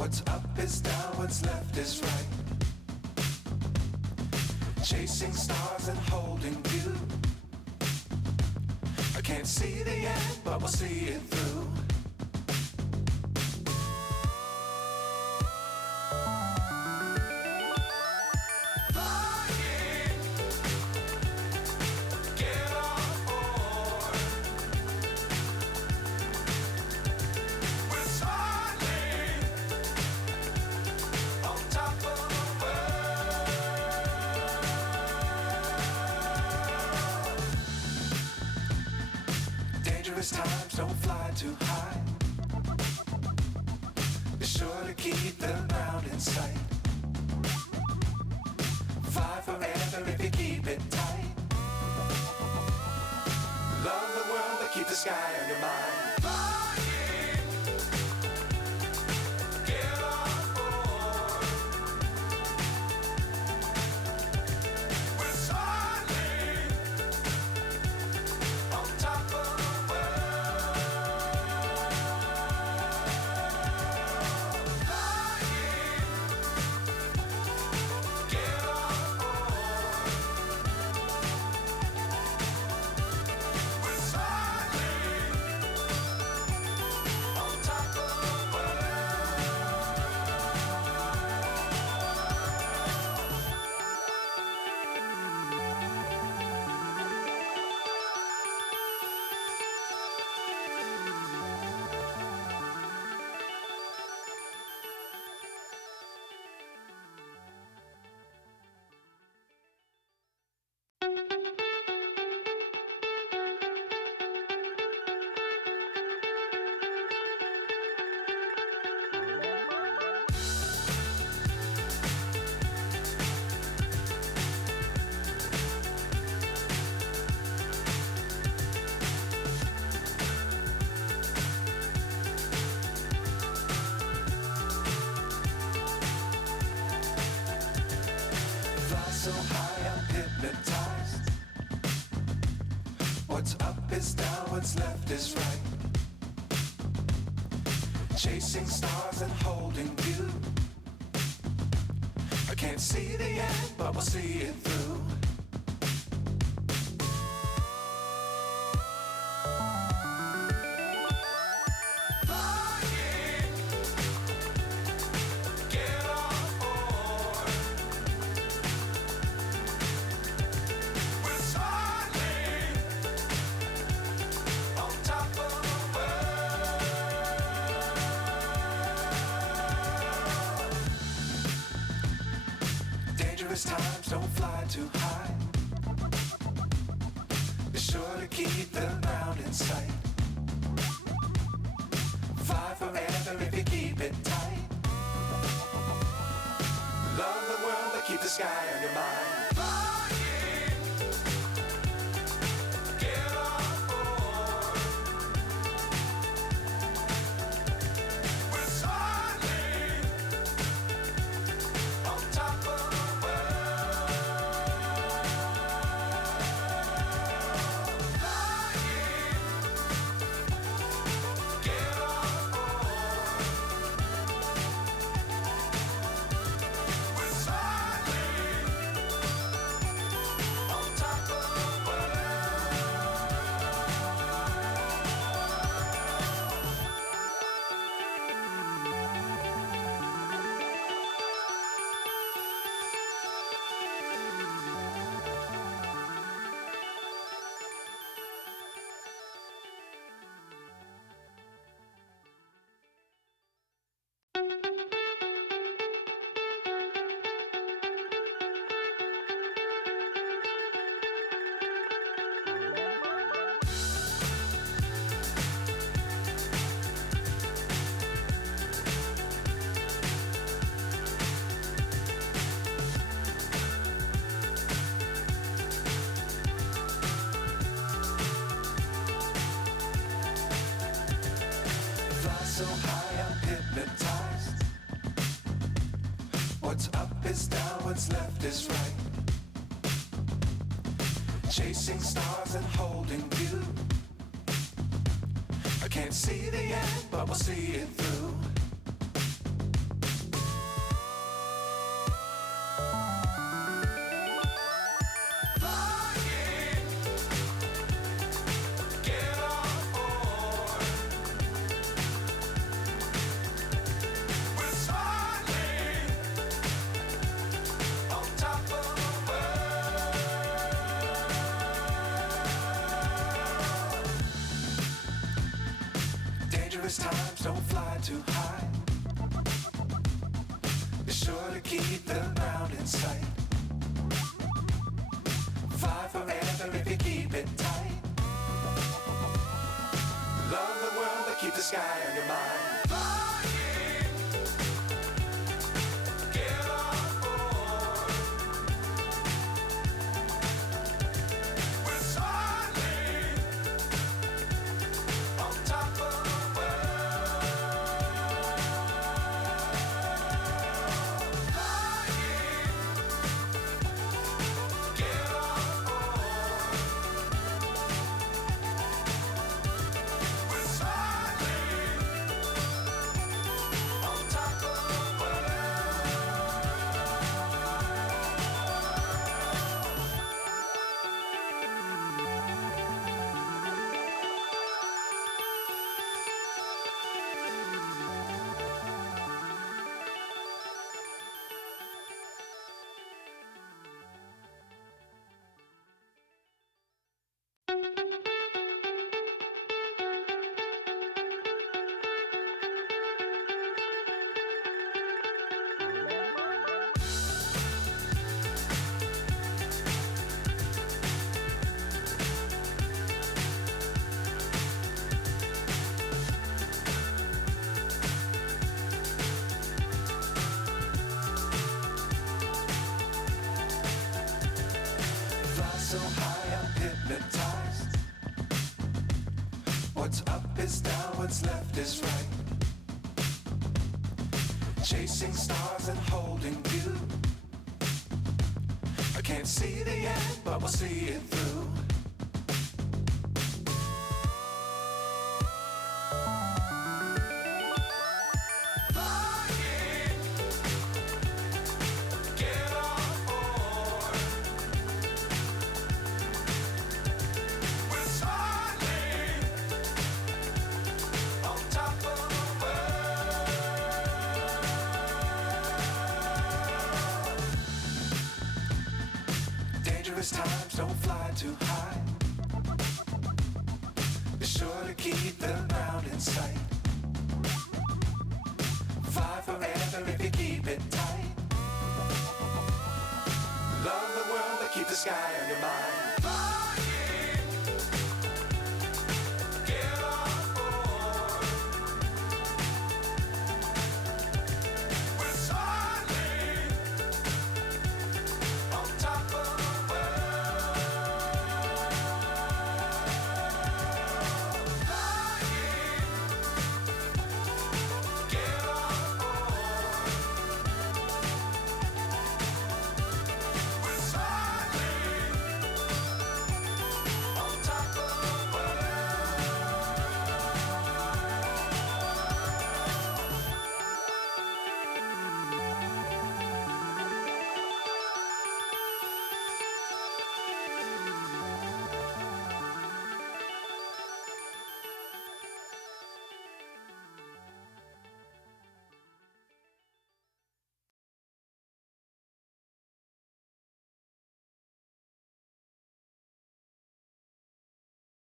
What's up is down, what's left is right. Chasing stars and holding you. I can't see the end, but we'll see it through. Times don't fly too high. Be sure to keep the ground in sight. Fly forever if you keep it tight. Love the world but keep the sky on your mind. So high I'm hypnotized. What's up is down, what's left is right. Chasing stars and holding you. I can't see the end, but we'll see it through. Times don't fly too high. Be sure to keep the ground in sight. Fly forever if you keep it tight. Love the world but keep the sky on your mind. So high I'm hypnotized. What's up is down, what's left is right. Chasing stars and holding you. I can't see the end, but we'll see it through. don't fly too high. Be sure to keep the ground in sight. Fly forever if you keep it tight. Love the world, but keep the sky on your mind. Flying, get on board. We're soaring on top of the world. Flying, get on board. We're soaring on top of the world. Fly so high, I'm hypnotized. What's up is down, what's left is right. Chasing stars and holding you. I can't see the end, but we'll see it through. Flying, get on board. We're soaring on top of the world. Dangerous times, don't fly too high. Be sure to keep the ground in sight. Fly forever if you keep it tight. Love the world, but keep the sky on your mind.